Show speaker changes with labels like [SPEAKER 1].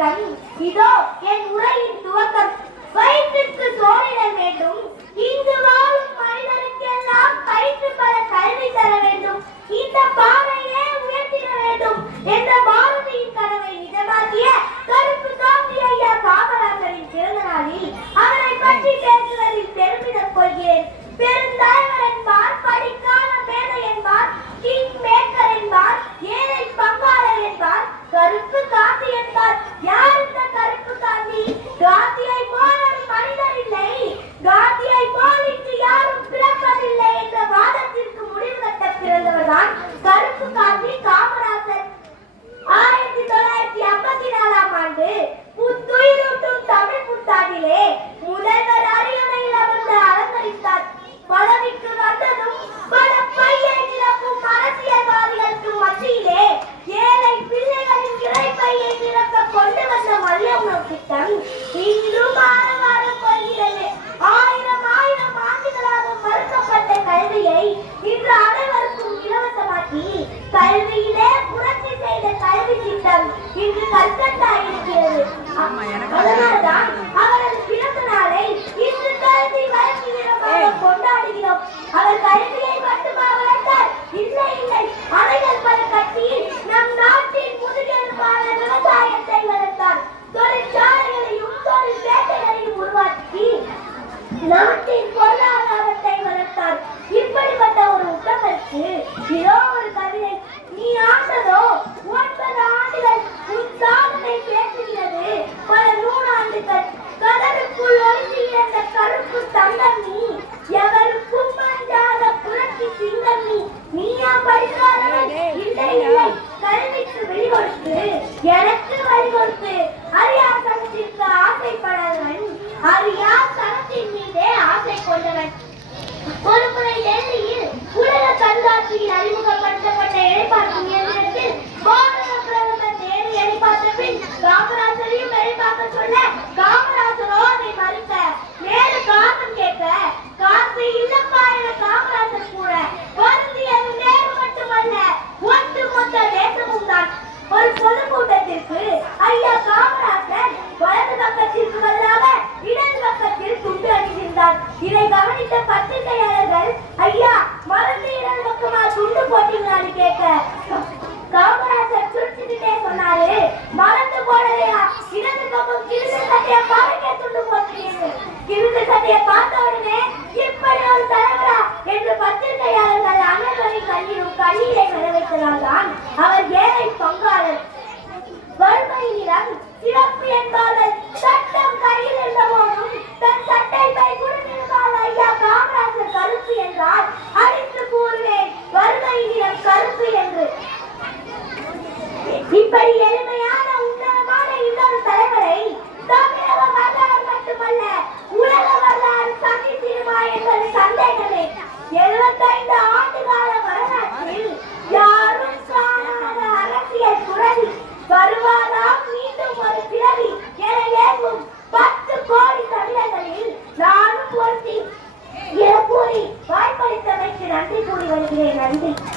[SPEAKER 1] கனி இதோ என் உரையின் துவக்கம். வயிற்றுக்கு சோழிட வேண்டும். இந்துவா 발달 பள்ளியிலே வரவைத்ததால்தான் அவர் ஏழை பங்காளர். வறுமையினிடம் சிறப்பு என்பார்கள். சட்டம் கையில் இருந்த தன் சட்டை பை ஐயா காமராஜர் கருப்பு என்றால் அடித்து கூறுவேன். வறுமையினிடம் கருப்பு என்று. இப்படி எழுத Okay.